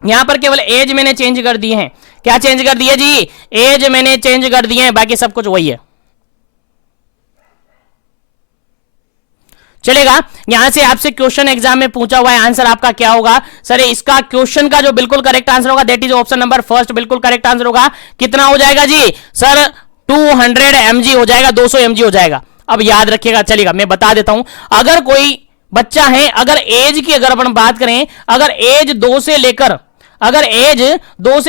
यहां पर केवल एज मैंने चेंज कर दी है। क्या चेंज कर दिया जी? एज मैंने चेंज कर दी है, बाकी सब कुछ वही है। चलेगा। यहां से आपसे क्वेश्चन एग्जाम में पूछा हुआ है, आंसर आपका क्या होगा सर? इसका क्वेश्चन का जो बिल्कुल करेक्ट आंसर होगा that is option number first, बिल्कुल करेक्ट आंसर होगा। कितना हो जाएगा जी सर? 200 mg हो जाएगा, 200 mg हो जाएगा। अब याद रखिएगा, चलेगा मैं बता देता हूं। अगर कोई बच्चा है, अगर एज की अगर अपन बात करें, अगर एज 2 से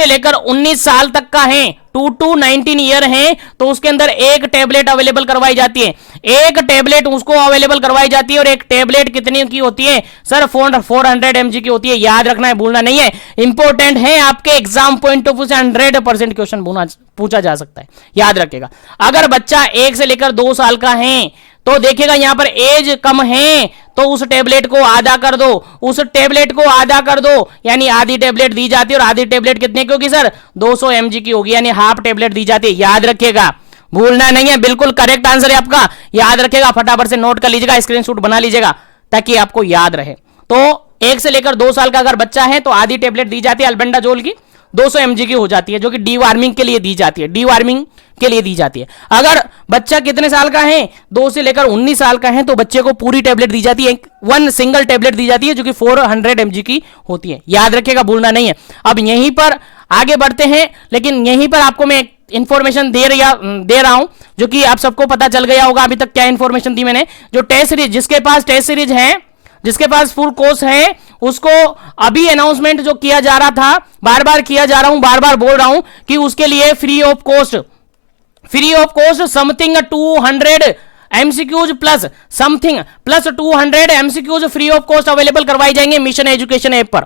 लेकर 19 साल तक का है, 2 to 19 ईयर है, तो उसके अंदर एक टेबलेट अवेलेबल करवाई जाती है। एक टेबलेट उसको अवेलेबल करवाई जाती है, और एक टेबलेट कितनी की होती है सर? 400 mg की होती है। याद रखना है, भूलना नहीं है, इंपॉर्टेंट है, आपके एग्जाम पॉइंट ऑफ व्यू से 100% क्वेश्चन पूछा जा सकता है, याद रखेगा। अगर बच्चा 1 से लेकर 2 साल का है तो देखिएगा यहां पर एज कम है, तो उस टेबलेट को आधा कर दो, उस टेबलेट को आधा कर दो, यानी आधी टेबलेट दी जाती है। और आधी टेबलेट कितने की होगी सर? 200 mg की होगी, यानी हाफ टेबलेट दी जाती है। याद रखिएगा, भूलना नहीं है, बिल्कुल करेक्ट आंसर है आपका। याद रखिएगा, फटाफट से नोट कर लीजिएगा, स्क्रीनशॉट बना लीजिएगा ताकि आपको याद रहे। तो 1 से लेकर 2 साल का अगर बच्चा है तो आधी टेबलेट दी जाती है अल्बेंडाजोल की, 200 mg की हो जाती है, जो कि डीवार्मिंग के लिए दी जाती है, डीवार्मिंग के लिए दी जाती है। अगर बच्चा कितने साल का है? 2 से लेकर 19 साल का है, तो बच्चे को पूरी टेबलेट दी जाती है, 1 सिंगल टेबलेट दी जाती है, जो कि 400 mg की होती है। याद रखिएगा, भूलना नहीं है। अब यहीं पर आगे बढ़ते हैं, लेकिन यहीं पर आपको मैं इंफॉर्मेशन दे रहा हूं, जो कि आप सबको पता चल गया होगा अभी तक क्या इंफॉर्मेशन दी मैंने। जो टेस्ट सीरीज, जिसके पास टेस्ट सीरीज है, जिसके पास फुल कोर्स है, उसको अभी अनाउंसमेंट जो किया जा रहा था, बार बार किया जा रहा हूं, बार बार बोल रहा हूं कि उसके लिए free of cost something 200 MCQs plus something plus 200 MCQs free of cost available करवाई जाएंगे मिशन एजुकेशन ऐप पर।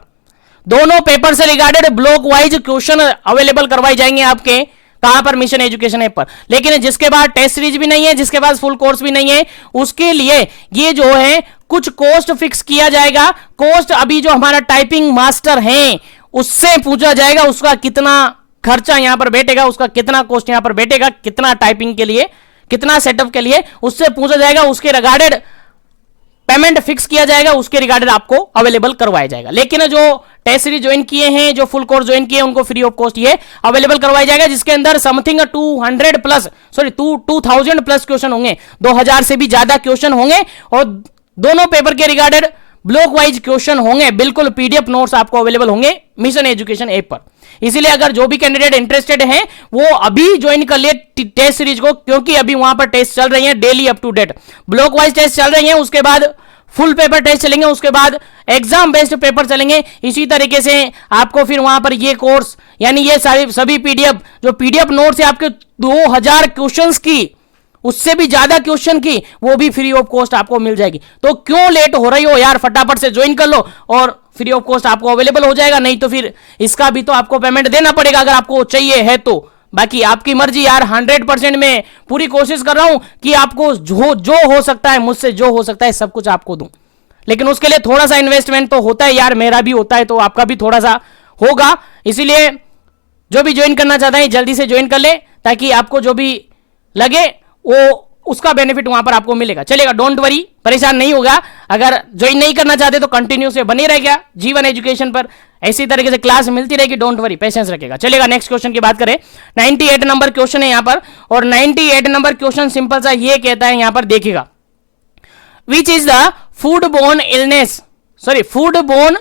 दोनों पेपर से regarded block wise question available करवाई जाएंगे आपके, कहां पर? मिशन एजुकेशन ऐप पर। लेकिन जिसके पास टेस्ट सीरीज भी नहीं है, जिसके पास फुल कोर्स भी नहीं है, उसके लिए ये जो है कुछ कॉस्ट फिक्स किया जाएगा। कॉस्ट अभी जो हमारा टाइपिंग मास्टर है उससे पूछा जाएगा, उसका कितना खर्चा यहां पर बैठेगा, उसका कितना कॉस्ट यहां पर बैठेगा, कितना टाइपिंग के लिए, कितना सेटअप के लिए, उससे पूछा जाएगा। उसके रिगार्डेड पेमेंट फिक्स किया जाएगा, उसके रिगार्डेड आपको अवेलेबल करवाया जाएगा। लेकिन जो टेस्ट सीरीज ज्वाइन किए हैं, जो फुल कोर्स ज्वाइन किए हैं, उनको फ्री ऑफ कॉस्ट ये अवेलेबल करवाया जाएगा, जिसके अंदर समथिंग 200 प्लस 2000 प्लस क्वेश्चन होंगे, 2000 से भी ज्यादा क्वेश्चन होंगे, और दोनों पेपर के रिगार्डेड ब्लॉक वाइज क्वेश्चन होंगे। बिल्कुल पीडीएफ नोट्स आपको अवेलेबल होंगे मिशन एजुकेशन ऐप पर। इसीलिए अगर जो भी कैंडिडेट इंटरेस्टेड हैं वो अभी ज्वाइन कर लिए टेस्ट सीरीज को, क्योंकि अभी वहां पर टेस्ट चल रही हैं daily up to date, block wise test चल रही हैं, उसके बाद फुल पेपर टेस्ट चलेंगे, उसके बाद एग्जाम बेस्ड पेपर चलेंगे। इसी तरीके से आपको फिर वहां पर ये कोर्स, यानी ये सारी सभी पीडीएफ, जो पीडीएफ नोट्स है आपके 2000 क्वेश्चंस की, उससे भी ज्यादा क्वेश्चन की, वो भी फ्री ऑफ कॉस्ट आपको मिल जाएगी। तो क्यों लेट हो रही हो यार, फटाफट से ज्वाइन कर लो और फ्री ऑफ कॉस्ट आपको अवेलेबल हो जाएगा। नहीं तो फिर इसका भी तो आपको पेमेंट देना पड़ेगा अगर आपको चाहिए है तो। बाकी आपकी मर्जी यार, 100% में पूरी कोशिश कर रहा हूं कि आपको जो हो सकता है, मुझसे जो हो सकता है सब कुछ आपको दूं। लेकिन उसके लिए थोड़ा सा इन्वेस्टमेंट तो होता है यार, मेरा भी होता है, तो आपका भी थोड़ा सा होगा। इसीलिए जो भी ज्वाइन करना चाहता है जल्दी से ज्वाइन कर ले, ताकि आपको जो भी लगे वो उसका बेनिफिट वहां पर आपको मिलेगा। चलेगा, डोंट वरी, परेशान नहीं होगा। अगर ज्वाइन नहीं करना चाहते तो कंटिन्यू से बने रहेगा जीवन एजुकेशन पर, ऐसी तरीके से क्लास मिलती रहेगी, डोंट वरी, पेशेंस रखेगा। चलेगा, नेक्स्ट क्वेश्चन की बात करें। 98 नंबर क्वेश्चन है यहां पर, और 98 नंबर क्वेश्चन सिंपल सा ये कहता है यहां पर, देखिएगा, which is the food borne illness, food borne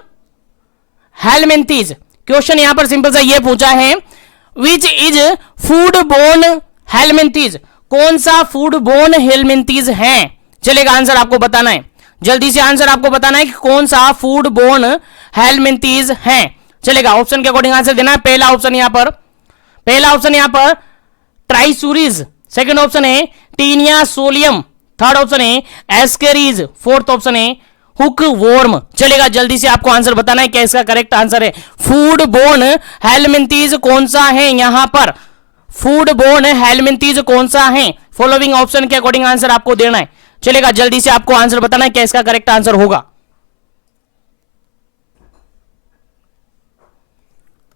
helminths. Question यहां पर सिंपल सा ये पूछा है, which is food borne helminths, कौन सा फूड बोर्न हेलमिंथीज है? चलेगा, आंसर आपको बताना है, जल्दी से आंसर आपको बताना है कि कौन सा फूड बोर्न हेलमिंथीज है। चलेगा, ऑप्शन के अकॉर्डिंग आंसर देना है। पहला ऑप्शन यहां पर ट्राइसूरीज, सेकंड ऑप्शन है टीनिया सोलियम, थर्ड ऑप्शन है एस्केरीज, फोर्थ ऑप्शन है हुक वॉर्म। चलेगा, जल्दी से आपको आंसर बताना है क्या इसका करेक्ट आंसर है। फूड बोर्न हेलमिंथीज कौन सा है यहां पर, फूड बोर्न हेलमिंथीज कौन सा है? फॉलोइंग ऑप्शन के अकॉर्डिंग आंसर आपको देना है। चलेगा, जल्दी से आपको आंसर बताना है क्या इसका करेक्ट आंसर होगा।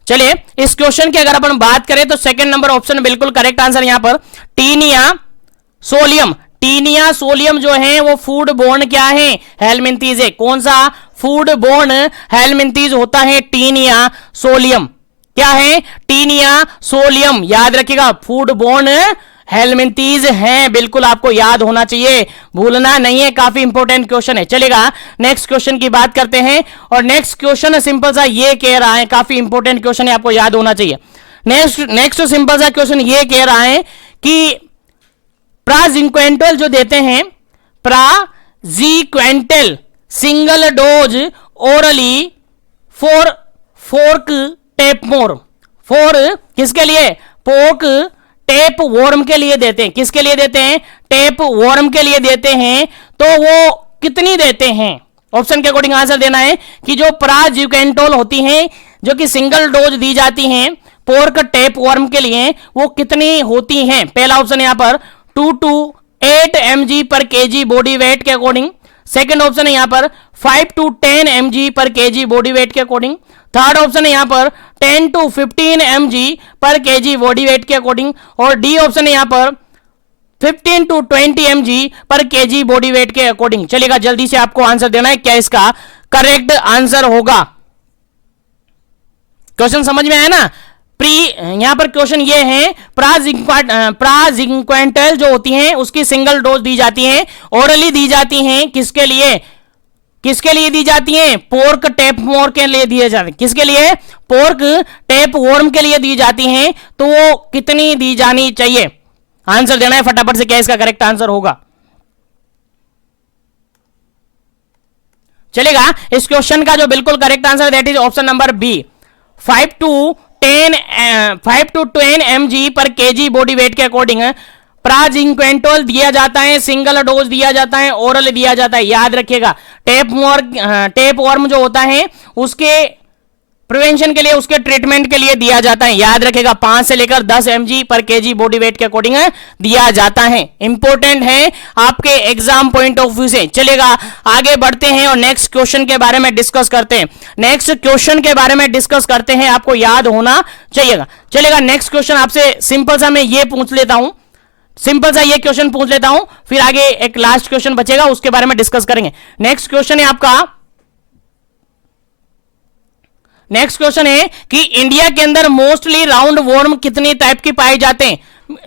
चलिए, इस क्वेश्चन की अगर अपन बात करें तो सेकंड नंबर ऑप्शन बिल्कुल करेक्ट आंसर यहां पर, टीनिया सोलियम। टीनिया सोलियम जो है वो फूड बोर्न क्या है? हेलमिंथीज है। कौन सा फूड बोर्न हेलमिंथीज होता है? Taenia solium. क्या है? Taenia solium. याद रखिएगा, फूड बोर्न हेलमिंथीज हैं, बिल्कुल आपको याद होना चाहिए, भूलना नहीं है, काफी इंपॉर्टेंट क्वेश्चन है। चलेगा नेक्स्ट क्वेश्चन की बात करते हैं, और नेक्स्ट क्वेश्चन सिंपल सा ये कह रहा है, काफी इंपॉर्टेंट क्वेश्चन है, आपको याद होना चाहिए। नेक्स्ट सिंपल सा क्वेश्चन ये कह रहा है कि प्राजिक्वेंटल जो देते हैं, praziquantel single dose orally for pork tapeworm, for किसके लिए, पोर्क टेप वॉर्म के लिए देते हैं, किसके लिए देते हैं, टेप वॉर्म के लिए देते हैं, तो वो कितनी देते हैं? ऑप्शन के अकॉर्डिंग आंसर देना है कि जो प्राजिक्वेंटोल होती हैं, जो कि सिंगल डोज दी जाती हैं पोर्क टेप वॉर्म के लिए, वो कितनी होती हैं? पहला ऑप्शन यहां पर 2 to 8 mg पर kg बॉडी वेट के अकॉर्डिंग, सेकंड ऑप्शन है यहां पर 5 to 10 mg पर kg बॉडी वेट के अकॉर्डिंग, थर्ड ऑप्शन है यहां पर 10 to 15 mg पर kg बॉडी वेट के अकॉर्डिंग, और डी ऑप्शन है यहां पर 15 to 20 mg पर kg बॉडी वेट के अकॉर्डिंग। चलिएगा जल्दी से आपको आंसर देना है, क्या इसका करेक्ट आंसर होगा। क्वेश्चन समझ में आया ना? यहां पर क्वेश्चन ये है, प्राजिक्वेंटल जो होती हैं उसकी सिंगल डोज दी जाती है, ओरली दी जाती हैं, किसके लिए, किसके लिए दी जाती हैं? पोर्क टेप वॉर्म के लिए दिए जाते हैं, किसके लिए, पोर्क टेप वॉर्म के लिए दी जाती हैं, तो वो कितनी दी जानी चाहिए? आंसर देना है फटाफट से, क्या इसका करेक्ट आंसर होगा। चलेगा इस क्वेश्चन का जो बिल्कुल correct answer that is option number B, 5 to 10 mg पर kg बॉडी वेट के अकॉर्डिंग प्राजिक्वेंटोल दिया जाता है, सिंगल डोज दिया जाता है, ओरल दिया जाता है। याद रखिएगा टेप वॉर्म जो होता है उसके प्रिवेंशन के लिए, उसके ट्रीटमेंट के लिए दिया जाता है। याद रखिएगा 5 से लेकर 10 mg पर kg बॉडी वेट के अकॉर्डिंग दिया जाता है। इंपॉर्टेंट है आपके एग्जाम पॉइंट ऑफ व्यू से। चलेगा आगे बढ़ते हैं और नेक्स्ट क्वेश्चन के बारे में डिस्कस करते हैं। नेक्स्ट क्वेश्चन के बारे में डिस्कस करते हैं, आपको याद होना चाहिएगा। चलेगा नेक्स्ट क्वेश्चन आपसे सिंपल सा मैं ये पूछ लेता हूं, सिंपल सा ये क्वेश्चन पूछ लेता हूं, फिर आगे एक लास्ट क्वेश्चन बचेगा, उसके बारे में डिस्कस करेंगे। नेक्स्ट क्वेश्चन है आपका, नेक्स्ट क्वेश्चन है कि इंडिया के अंदर मोस्टली राउंड वॉर्म कितनी टाइप की पाए जाते हैं?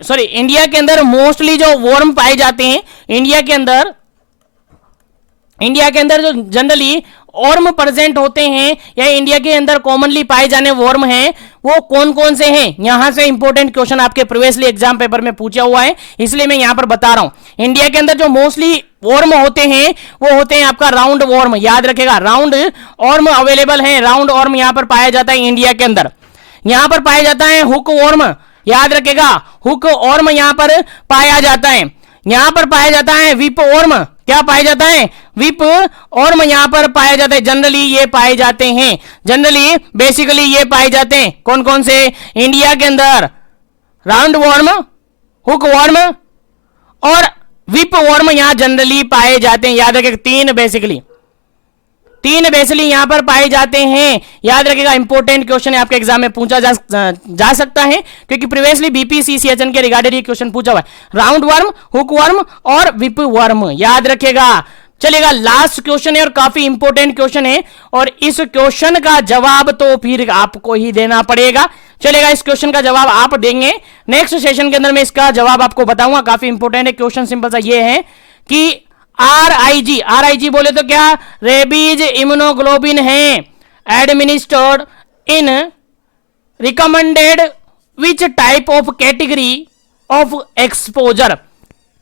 सॉरी, इंडिया के अंदर मोस्टली जो वॉर्म पाए जाते हैं, इंडिया के अंदर जो जनरली वर्म प्रेजेंट होते हैं या इंडिया के अंदर कॉमनली पाए जाने वर्म हैं, वो कौन कौन से हैं? यहां से इंपॉर्टेंट क्वेश्चन आपके प्रीवियसली एग्जाम पेपर में पूछा हुआ है, इसलिए मैं यहां पर बता रहा हूं। इंडिया के अंदर जो मोस्टली वर्म होते हैं वो होते हैं आपका राउंड वर्म। याद रखेगा राउंड वर्म अवेलेबल है, राउंड वर्म यहां पर पाया जाता है इंडिया के अंदर। यहां पर पाया जाता है हुक वर्म, याद रखेगा हुक वर्म यहां पर पाया जाता है। यहां पर पाया जाता है विप वर्म, क्या पाया जाता है? विप वर्म यहां पर पाया जाता है। जनरली ये पाए जाते हैं, जनरली बेसिकली ये पाए जाते हैं कौन कौन से? इंडिया के अंदर राउंड वर्म, हुक वर्म और विप वर्म यहां जनरली पाए जाते हैं। याद रखिएगा तीन बेसिकली यहां पर पाए जाते हैं। याद रखिएगा इंपॉर्टेंट क्वेश्चन है, आपके एग्जाम में पूछा जा सकता है, क्योंकि प्रीवियसली बीपीसीसीएचएन के रिगार्डेड ये क्वेश्चन पूछा हुआ है। राउंड वर्म, हुक वर्म और विप वर्म, याद रखिएगा। चलेगा लास्ट क्वेश्चन है और काफी इंपॉर्टेंट क्वेश्चन है, और इस क्वेश्चन का जवाब तो फिर आपको ही देना पड़ेगा। चलेगा इस क्वेश्चन का जवाब आप देंगे नेक्स्ट सेशन के अंदर, मैं इसका जवाब आपको बताऊंगा। काफी इंपॉर्टेंट है क्वेश्चन, सिंपल सा ये है कि आरआईजी बोले तो क्या? रेबीज इम्यूनोग्लोबिन है, administered in recommended which type of category of exposure.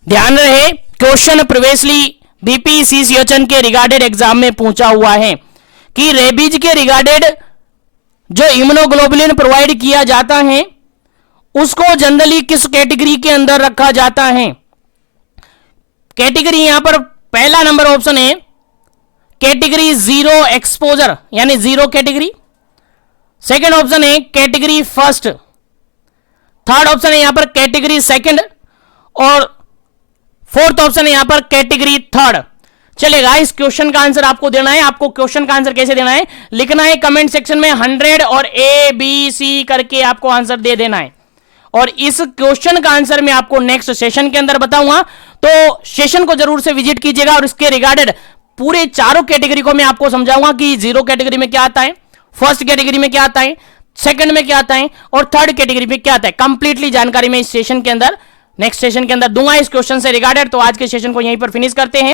ध्यान रहे क्वेश्चन प्रीवियसली बीपीसीसीएचएन के रिगार्डेड एग्जाम में पूछा हुआ है कि रेबीज के रिगार्डेड जो इम्यूनोग्लोबुलिन प्रोवाइड किया जाता है उसको जनरली किस कैटेगरी के अंदर रखा जाता है? कैटेगरी यहां पर पहला नंबर ऑप्शन है कैटेगरी जीरो एक्सपोजर, यानी जीरो कैटेगरी। सेकंड ऑप्शन है कैटेगरी फर्स्ट, थर्ड ऑप्शन है यहां पर कैटेगरी सेकंड, और फोर्थ ऑप्शन है यहां पर कैटेगरी थर्ड। चलेगा इस क्वेश्चन का आंसर आपको देना है। आपको क्वेश्चन का आंसर कैसे देना है? लिखना है कमेंट सेक्शन में 100 और ABC करके आपको आंसर दे देना है, और इस क्वेश्चन का आंसर मैं आपको नेक्स्ट सेशन के अंदर बताऊंगा, तो सेशन को जरूर से विजिट कीजिएगा और इसके रिगार्डेड पूरे चारों कैटेगरी को मैं आपको समझाऊंगा कि जीरो कैटेगरी में क्या आता है, फर्स्ट कैटेगरी में क्या आता है, सेकंड में क्या आता है और थर्ड कैटेगरी में क्या आता है। कंप्लीटली जानकारी मैं इस सेशन के अंदर नेक्स्ट सेशन के अंदर दूंगा इस क्वेश्चन से रिगार्डेड। तो आज के सेशन को यहीं पर फिनिश करते हैं।